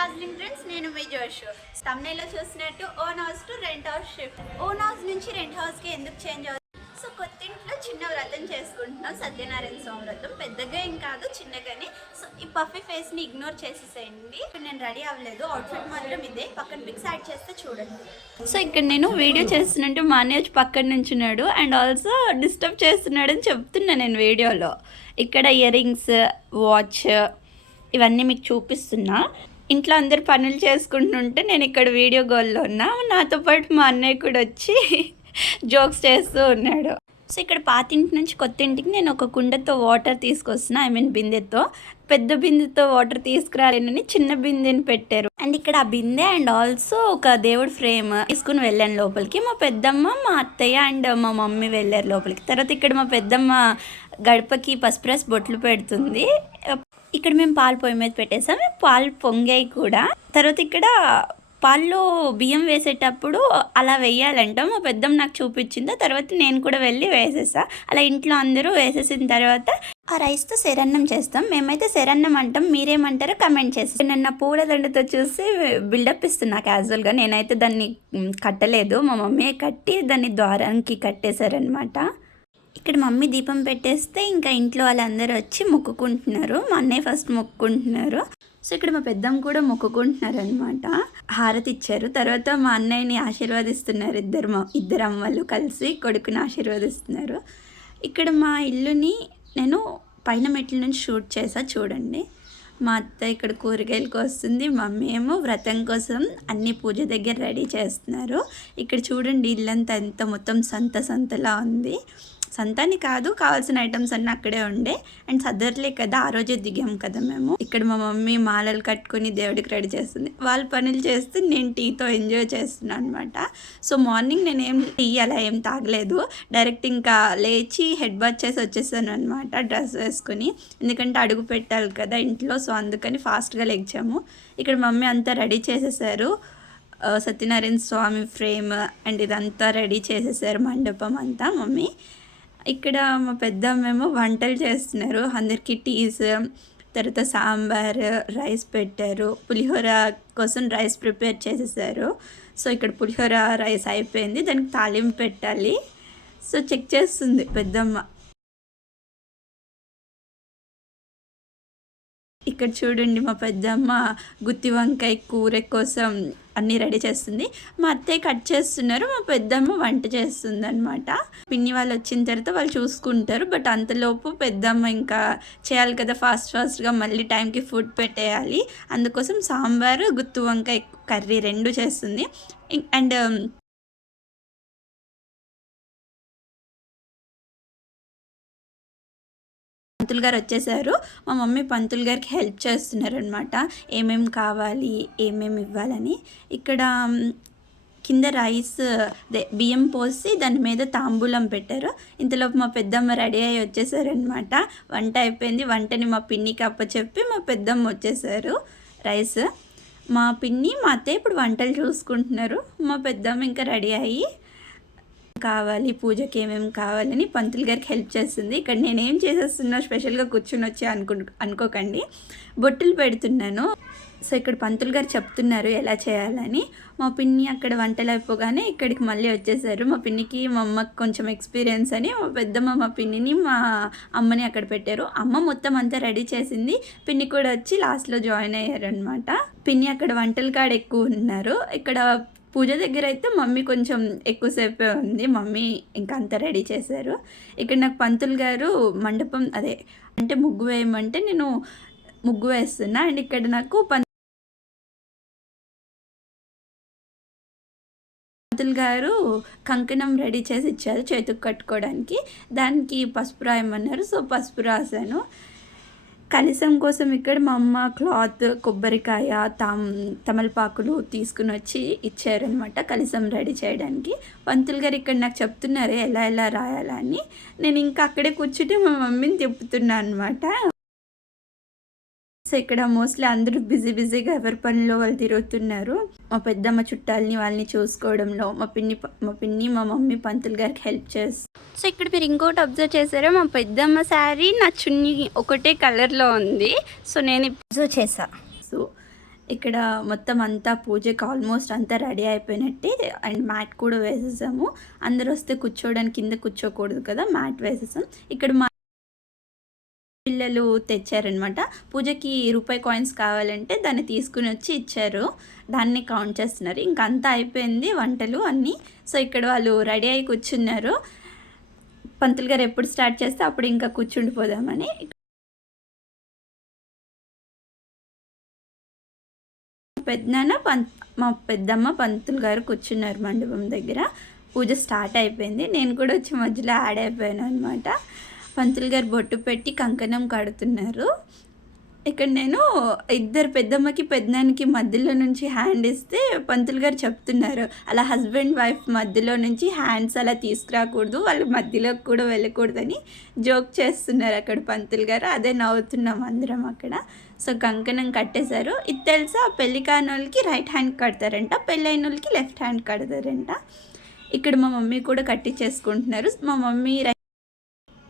Darjeeling friends, నేను మీ జోష్. తమ్నైలో చూసినట్టు own house to rent house shift. Own house నుంచి రెంట్ హౌస్కి ఎందుకు చేంజ్ అవుతుంది? సో కొత్త ఇంట్లో చిన్న వ్రతం చేసుకుంటున్నాం, సత్యనారాయణ స్వామి వ్రతం. పెద్దగా ఏం కాదు, చిన్నగానే. సో ఈ పఫీ ఫేస్ని ఇగ్నోర్ చేసేసేయండి. ఇక్కడ నేను రెడీ అవ్వలేదు, అవుట్ఫిట్ మాత్రం ఇదే. పక్కన పిక్స్ యాడ్ చేస్తే చూడండి. సో ఇక్కడ నేను వీడియో చేస్తున్నట్టు మా అన్నయ్య వచ్చి పక్కన నుంచున్నాడు అండ్ ఆల్సో డిస్టర్బ్ చేస్తున్నాడు అని చెప్తున్నా నేను వీడియోలో. ఇక్కడ ఇయర్ రింగ్స్, వాచ్ ఇవన్నీ మీకు చూపిస్తున్నా. ఇంట్లో అందరు పనులు చేసుకుంటుంటే నేను ఇక్కడ వీడియో కాల్లో ఉన్నా. నాతో పాటు మా అన్నయ్య కూడా వచ్చి జోక్స్ చేస్తూ ఉన్నాడు. సో ఇక్కడ పాత ఇంటి నుంచి కొత్త ఇంటికి నేను ఒక కుండతో వాటర్ తీసుకొస్తున్నా, బిందెతో. పెద్ద బిందెతో వాటర్ తీసుకురాలేనని చిన్న బిందెని పెట్టారు. అండ్ ఇక్కడ ఆ బిందె అండ్ ఆల్సో ఒక దేవుడు ఫ్రేమ్ తీసుకుని వెళ్ళాను లోపలికి. మా పెద్దమ్మ, మా అత్తయ్య అండ్ మా మమ్మీ వెళ్ళారు లోపలికి. తర్వాత ఇక్కడ మా పెద్దమ్మ గడపకి పసుపు రాసి బొట్లు పెడుతుంది. ఇక్కడ మేము పాలు పొయ్యి మీద పెట్టేసాం, పాలు పొంగాయి కూడా. తర్వాత ఇక్కడ పాల్లో బియ్యం వేసేటప్పుడు అలా వేయాలంట. మా పెద్దమ్మ నాకు చూపించింది, తర్వాత నేను కూడా వెళ్ళి వేసేసా. అలా ఇంట్లో అందరూ వేసేసిన తర్వాత ఆ రైస్తో శరన్నం చేస్తాం. మేమైతే శరన్నం అంటాం, మీరేమంటారో కమెంట్ చేస్తాం. నేను పూలదండతో చూసి బిల్డప్ ఇస్తున్నా క్యాజువల్గా. నేనైతే దాన్ని కట్టలేదు, మా మమ్మీ కట్టి దాన్ని ద్వారానికి కట్టేశారనమాట. ఇక్కడ మమ్మీ దీపం పెట్టేస్తే ఇంకా ఇంట్లో వాళ్ళందరూ వచ్చి మొక్కుకుంటున్నారు. మా అన్నయ్య ఫస్ట్ మొక్కుకుంటున్నారు. సో ఇక్కడ మా పెద్దమ్మ కూడా మొక్కుకుంటున్నారు అనమాట. హారతి ఇచ్చారు. తర్వాత మా అన్నయ్యని ఆశీర్వదిస్తున్నారు. ఇద్దరు అమ్మలు కలిసి కొడుకుని ఆశీర్వదిస్తున్నారు. ఇక్కడ మా ఇల్లుని నేను పైన మెట్ల నుంచి షూట్ చేసా, చూడండి. మా అత్త ఇక్కడ కూరగాయలకు వస్తుంది, మమ్మీ ఏమో వ్రతం కోసం అన్ని పూజ దగ్గర రెడీ చేస్తున్నారు. ఇక్కడ చూడండి, ఇల్లంతా ఎంత మొత్తం సంతలా ఉంది. సంతాని కాదు, కావాల్సిన ఐటమ్స్ అన్నీ అక్కడే ఉండే. అండ్ సదర్లే కదా, ఆ రోజే దిగాం కదా మేము. ఇక్కడ మా మమ్మీ మాలలు కట్టుకుని దేవుడికి రెడీ చేస్తుంది. వాళ్ళ పనులు చేస్తే నేను టీతో ఎంజాయ్ చేస్తున్నాను అనమాట. సో మార్నింగ్ నేనేం టీ అలా ఏం తాగలేదు, డైరెక్ట్ ఇంకా లేచి హెడ్ బాత్ చేసి వచ్చేసాను అనమాట, డ్రెస్ వేసుకుని. ఎందుకంటే అడుగు పెట్టాలి కదా ఇంట్లో, సో అందుకని ఫాస్ట్గా లెగ్చాము. ఇక్కడ మమ్మీ అంతా రెడీ చేసేసారు. సత్యనారాయణ స్వామి ఫ్రేమ్ అండ్ ఇదంతా రెడీ చేసేసారు, మండపం అంతా మమ్మీ. ఇక్కడ మా పెద్దమ్మేమో వంటలు చేస్తున్నారు, అందరికీ టీస్, తర్వాత సాంబార్, రైస్ పెట్టారు. పులిహోర కోసం రైస్ ప్రిపేర్ చేసేసారు. సో ఇక్కడ పులిహోర రైస్ అయిపోయింది, దానికి తాలింపు పెట్టాలి. సో చెక్ చేస్తుంది పెద్దమ్మ. ఇక్కడ చూడండి, మా పెద్దమ్మ గుత్తి వంకాయ కూర కోసం అన్నీ రెడీ చేస్తుంది. మా అత్తయ్య కట్ చేస్తున్నారు, మా పెద్దమ్మ వంట చేస్తుంది అనమాట. పిన్ని వాళ్ళు వచ్చిన తర్వాత వాళ్ళు చూసుకుంటారు. బట్ అంతలోపు పెద్దమ్మ ఇంకా చేయాలి కదా, ఫాస్ట్గా మళ్ళీ టైంకి ఫుడ్ పెట్టేయాలి. అందుకోసం సాంబారు, గుత్తి వంకాయ కర్రీ రెండు చేస్తుంది. అండ్ పంతులు గారు వచ్చేసారు. మా మమ్మీ పంతులు గారికి హెల్ప్ చేస్తున్నారు అనమాట, ఏమేమి కావాలి, ఏమేమి ఇవ్వాలని. ఇక్కడ కింద రైస్ బియ్యం పోసి దాని మీద తాంబూలం పెట్టారు. ఇంతలోపు మా పెద్దమ్మ రెడీ అయ్యి వచ్చేసారనమాట. వంట అయిపోయింది. వంటని మా పిన్నికి అప్పచెప్పి మా పెద్దమ్మ వచ్చేసారు. రైస్ మా పిన్ని, మా అత్తయ్య ఇప్పుడు వంటలు చూసుకుంటున్నారు. మా పెద్దమ్మ ఇంకా రెడీ అయ్యి కావాలి, పూజకి ఏమేమి కావాలని పంతులు గారికి హెల్ప్ చేస్తుంది. ఇక్కడ నేనేం చేసేస్తున్నా, స్పెషల్గా కూర్చుని వచ్చి అనుకోకండి, బొట్టులు పెడుతున్నాను. సో ఇక్కడ పంతులు గారు చెప్తున్నారు ఎలా చేయాలని. మా పిన్ని అక్కడ వంటలు అయిపోగానే ఇక్కడికి మళ్ళీ వచ్చేసారు. మా పిన్నికి మా అమ్మకి కొంచెం ఎక్స్పీరియన్స్ అని మా పెద్దమ్మ మా పిన్నిని, మా అమ్మని అక్కడ పెట్టారు. అమ్మ మొత్తం అంతా రెడీ చేసింది, పిన్ని కూడా వచ్చి లాస్ట్లో జాయిన్ అయ్యారనమాట. పిన్ని అక్కడ వంటల కాడ ఎక్కువ ఉన్నారు. ఇక్కడ పూజ దగ్గర అయితే మమ్మీ కొంచెం ఎక్కువసేపే ఉంది. మమ్మీ ఇంకా అంతా రెడీ చేశారు. ఇక్కడ నాకు పంతులు గారు మండపం అంటే ముగ్గు వేయమంటే నేను ముగ్గు వేస్తున్నా. అండ్ ఇక్కడ నాకు పంతులు గారు కంకణం రెడీ చేసి ఇచ్చారు చేతికి కట్టుకోవడానికి. దానికి పసుపు రాయమన్నారు, సో పసుపు రాశాను. కలశం కోసం ఇక్కడ మా అమ్మ క్లాత్, కొబ్బరికాయ, తమలపాకులు తీసుకుని వచ్చి ఇచ్చారనమాట కలశం రెడీ చేయడానికి. పంతులు గారు ఇక్కడ నాకు చెప్తున్నారు ఎలా రాయాలని. నేను ఇంకా అక్కడే కూర్చుంటే మా మమ్మీని తిప్పుతున్నాను అనమాట. సో ఇక్కడ మోస్ట్లీ అందరూ బిజీగా ఎవరి పనిలో వాళ్ళు తిరుగుతున్నారు. మా పెద్దమ్మ చుట్టాలని వాళ్ళని చూసుకోవడంలో మా పిన్ని మా మమ్మీ పంతులు గారికి హెల్ప్ చేస్తారు. సో ఇక్కడ మీరు ఇంకోటి అబ్జర్వ్ చేశారా, మా పెద్దమ్మ శారీ నా చున్నీ ఒకటే కలర్లో ఉంది. సో నేను అబ్జర్వ్ చేసా. సో ఇక్కడ మొత్తం అంతా పూజకి ఆల్మోస్ట్ అంతా రెడీ అయిపోయినట్టే. అండ్ మ్యాట్ కూడా వేసేసాము. అందరూ వస్తే కూర్చోవడానికి కింద కూర్చోకూడదు కదా, మ్యాట్ వేసేసాం. ఇక్కడ మా పిల్లలు తెచ్చారనమాట. పూజకి రూపాయి కాయిన్స్ కావాలంటే దాన్ని తీసుకుని వచ్చి ఇచ్చారు. దాన్ని కౌంట్ చేస్తున్నారు. ఇంక అంతా అయిపోయింది వంటలు అన్నీ. సో ఇక్కడ వాళ్ళు రెడీ అయి కూర్చున్నారు. పంతులు గారు ఎప్పుడు స్టార్ట్ చేస్తే అప్పుడు ఇంకా కూర్చుండిపోదామని. మా పెద్దమ్మ పంతులు గారు కూర్చున్నారు మండపం దగ్గర. పూజ స్టార్ట్ అయిపోయింది. నేను కూడా వచ్చి మధ్యలో యాడ్ అయిపోయాను అనమాట. పంతులు గారు బొట్టు పెట్టి కంకణం కడుతున్నారు. ఇక్కడ నేను ఇద్దరు పెద్దమ్మకి పెద్దనానికి మధ్యలో నుంచి హ్యాండ్ ఇస్తే పంతులు గారు చెప్తున్నారు, అలా హస్బెండ్ వైఫ్ మధ్యలో నుంచి హ్యాండ్స్ అలా తీసుకురాకూడదు, వాళ్ళు మధ్యలోకి కూడా వెళ్ళకూడదని జోక్ చేస్తున్నారు అక్కడ పంతులు గారు. అదే నవ్వుతున్నాం అందరం అక్కడ. సో కంకణం కట్టేశారు. ఇది తెలుసా, పెళ్లి కాని వాళ్ళకి రైట్ హ్యాండ్ కడతారంట, పెళ్ళైన వాళ్ళకి లెఫ్ట్ హ్యాండ్ కడతారంట. ఇక్కడ మా మమ్మీ కూడా కట్టించేసుకుంటున్నారు.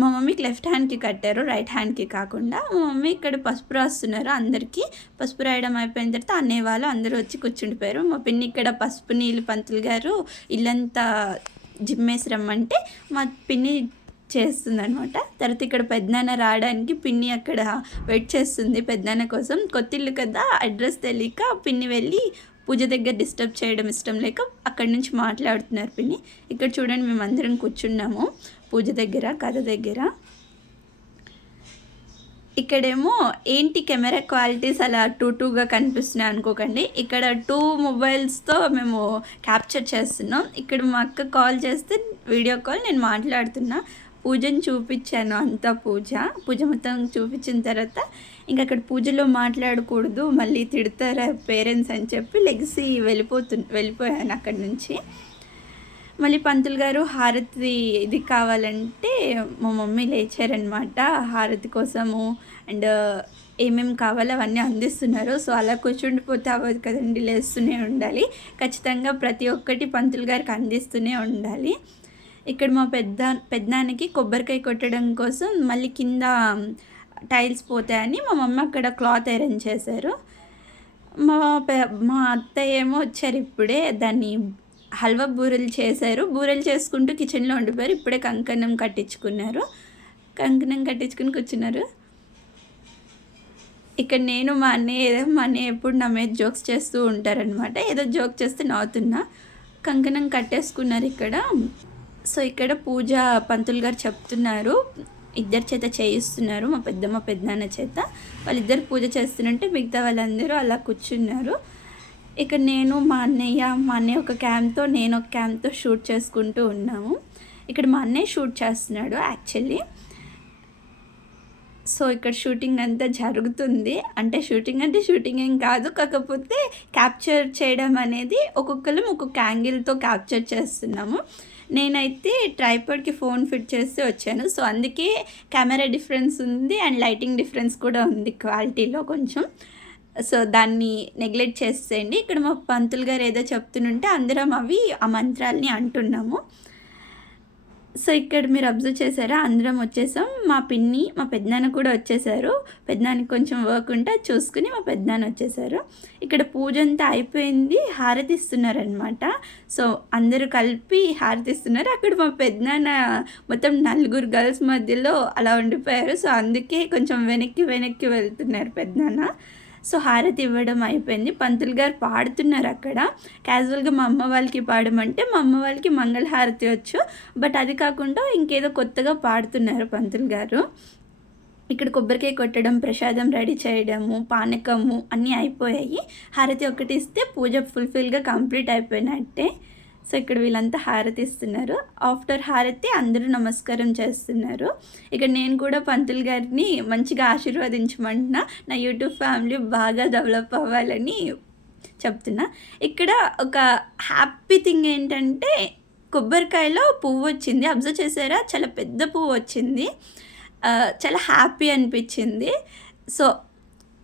మా మమ్మీకి లెఫ్ట్ హ్యాండ్కి కట్టారు, రైట్ హ్యాండ్కి కాకుండా. మా మమ్మీ ఇక్కడ పసుపు రాస్తున్నారు. అందరికీ పసుపు రాయడం అయిపోయిన తర్వాత అన్నయ్య వాళ్ళు అందరూ వచ్చి కూర్చుండిపోయారు. మా పిన్ని ఇక్కడ పసుపు నీళ్ళు పంతులు గారు ఇల్లంతా జిమ్మేసి రమ్మంటే మా పిన్ని చేస్తుందనమాట. తర్వాత ఇక్కడ పెద్దనాన్న రావడానికి పిన్ని అక్కడ వెయిట్ చేస్తుంది పెద్దనాన్న కోసం. కొత్తిల్లు కదా, అడ్రస్ తెలియక పిన్ని వెళ్ళి పూజ దగ్గర డిస్టర్బ్ చేయడం ఇష్టం లేక అక్కడి నుంచి మాట్లాడుతున్నారు పిన్ని. ఇక్కడ చూడండి, మేమందరం కూర్చున్నాము పూజ దగ్గర, కథ దగ్గర. ఇక్కడేమో ఏంటి కెమెరా క్వాలిటీస్ అలా టూగా కనిపిస్తున్నాయి అనుకోకండి. ఇక్కడ 2 మొబైల్స్తో మేము క్యాప్చర్ చేస్తున్నాం. ఇక్కడ మా అక్క కాల్ చేస్తే వీడియో కాల్, నేను మాట్లాడుతున్నా. పూజను చూపించాను, అంతా పూజ మొత్తం చూపించిన తర్వాత ఇంకా అక్కడ పూజలో మాట్లాడకూడదు, మళ్ళీ తిడతారా పేరెంట్స్ అని చెప్పి లెగిసి వెళ్ళిపోయాను అక్కడి నుంచి. మళ్ళీ పంతులు గారు హారతి ఇది కావాలంటే మా మమ్మీ లేచారనమాట హారతి కోసము. అండ్ ఏమేమి కావాలో అవన్నీ అందిస్తున్నారు. సో అలా కూర్చుండిపోతే అవ్వదు కదండి, లేస్తూనే ఉండాలి. ఖచ్చితంగా ప్రతి ఒక్కటి పంతులు గారికి అందిస్తూనే ఉండాలి. ఇక్కడ మా పెద్దనానికి కొబ్బరికాయ కొట్టడం కోసం మళ్ళీ కింద టైల్స్ పోతాయని మా మమ్మీ అక్కడ క్లాత్ అరేంజ్ చేశారు. మా అత్తయ్య ఏమో వచ్చారు ఇప్పుడే, దాన్ని హల్వా బూరెలు చేశారు. బూరెలు చేసుకుంటూ కిచెన్లో ఉండిపోయారు. ఇప్పుడే కంకణం కట్టించుకుని కూర్చున్నారు. ఇక్కడ నేను మా అన్నయ్య ఎప్పుడు నా మీద జోక్స్ చేస్తూ ఉంటారనమాట. ఏదో జోక్ చేస్తే నవ్వుతున్నా. కంకణం కట్టేసుకున్నారు ఇక్కడ. సో ఇక్కడ పూజ పంతులు గారు చెప్తున్నారు, ఇద్దరి చేత చేయిస్తున్నారు, మా పెద్దనాన్న చేత. వాళ్ళిద్దరు పూజ చేస్తున్నట్టే మిగతా వాళ్ళందరూ అలా కూర్చున్నారు. ఇక్కడ నేను మా అన్నయ్య ఒక క్యామ్తో, నేను ఒక క్యామ్తో షూట్ చేసుకుంటూ ఉన్నాము. ఇక్కడ మా అన్నయ్య షూట్ చేస్తున్నాడు యాక్చువల్లీ. సో ఇక్కడ షూటింగ్ అంతా జరుగుతుంది. అంటే షూటింగ్ ఏం కాదు, కాకపోతే క్యాప్చర్ చేయడం అనేది ఒక్కొక్కరు ఒక్కొక్క యాంగిల్తో క్యాప్చర్ చేస్తున్నాము. నేనైతే ట్రైపాడ్కి ఫోన్ ఫిట్ చేసి వచ్చాను. సో అందుకే కెమెరా డిఫరెన్స్ ఉంది అండ్ లైటింగ్ డిఫరెన్స్ కూడా ఉంది క్వాలిటీలో కొంచెం. సో దాన్ని నెగ్లెక్ట్ చేసేయండి. ఇక్కడ మా పంతులు గారు ఏదో చెప్తుంటే అందరం ఆ మంత్రాల్ని అంటున్నాము. సో ఇక్కడ మీరు అబ్జర్వ్ చేశారా, అందరం వచ్చేసాం. మా పిన్ని మా పెద్దనాన్న కూడా వచ్చేసారు. పెద్దనాన్నకి కొంచెం వర్క్ ఉంటే చూసుకుని మా పెద్దనాన్న వచ్చేసారు. ఇక్కడ పూజ అంతా అయిపోయింది, హారతి ఇస్తున్నారనమాట. సో అందరూ కలిపి హారతి ఇస్తున్నారు. అక్కడ మా పెద్దనాన్న మొత్తం 4 గర్ల్స్ మధ్యలో అలా ఉండిపోయారు. సో అందుకే కొంచెం వెనక్కి వెళ్తున్నారు పెద్దనాన్న. సో హారతి ఇవ్వడం అయిపోయింది. పంతులు గారు పాడుతున్నారు అక్కడ. క్యాజువల్గా మా అమ్మ వాళ్ళకి పాడమంటే మా అమ్మ వాళ్ళకి మంగళ హారతి వచ్చు, బట్ అది కాకుండా ఇంకేదో కొత్తగా పాడుతున్నారు పంతులు గారు. ఇక్కడ కొబ్బరికాయ కొట్టడం, ప్రసాదం రెడీ చేయడము, పానకము అన్నీ అయిపోయాయి. హారతి ఒకటి ఇస్తే పూజ ఫుల్ఫిల్గా కంప్లీట్ అయిపోయినట్టే. సో ఇక్కడ వీళ్ళంతా హారతి ఇస్తున్నారు. ఆఫ్టర్ హారతి అందరూ నమస్కారం చేస్తున్నారు. ఇక్కడ నేను కూడా పంతులు గారిని మంచిగా ఆశీర్వదించమంటున్నా, నా యూట్యూబ్ ఫ్యామిలీ బాగా డెవలప్ అవ్వాలని చెప్తున్నా. ఇక్కడ ఒక హ్యాపీ థింగ్ ఏంటంటే కొబ్బరికాయలో పువ్వు వచ్చింది. అబ్జర్వ్ చేశారా, చాలా పెద్ద పువ్వు వచ్చింది. చాలా హ్యాపీ అనిపించింది. సో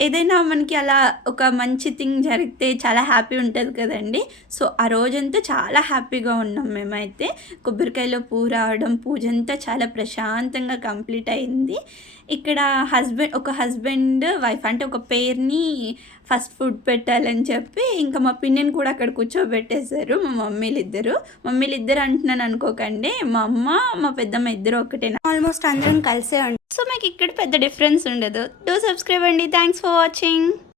ఏదైనా మనకి అలా ఒక మంచి థింగ్ జరిగితే చాలా హ్యాపీ ఉంటది కదండీ! సో, ఆ రోజంతా చాలా హ్యాపీగా ఉన్నాం మేమైతే. కొబ్బరికాయలో పువ్వు రావడం, పూజంతా చాలా ప్రశాంతంగా కంప్లీట్ అయింది. ఇక్కడ ఒక హస్బెండ్, వైఫ్ అంటే ఒక పెయిర్‌ని ఫస్ట్ ఫుడ్ పెట్టాలని చెప్పి ఇంకా మా పిన్నిని కూడా అక్కడ కూర్చోబెట్టేశారు మా మమ్మీలిద్దరు. మమ్మీలిద్దరు అంటున్నాను అనుకోకండి. మా అమ్మ, మా పెద్దమ్మ ఇద్దరు ఒకటేనా. ఆల్మోస్ట్ అందరం కలిసే ఉంటాం. సో, మాకిక్కడ పెద్ద డిఫరెన్స్ ఉండదు. డూ సబ్స్క్రైబ్ అండి. Thanks for watching.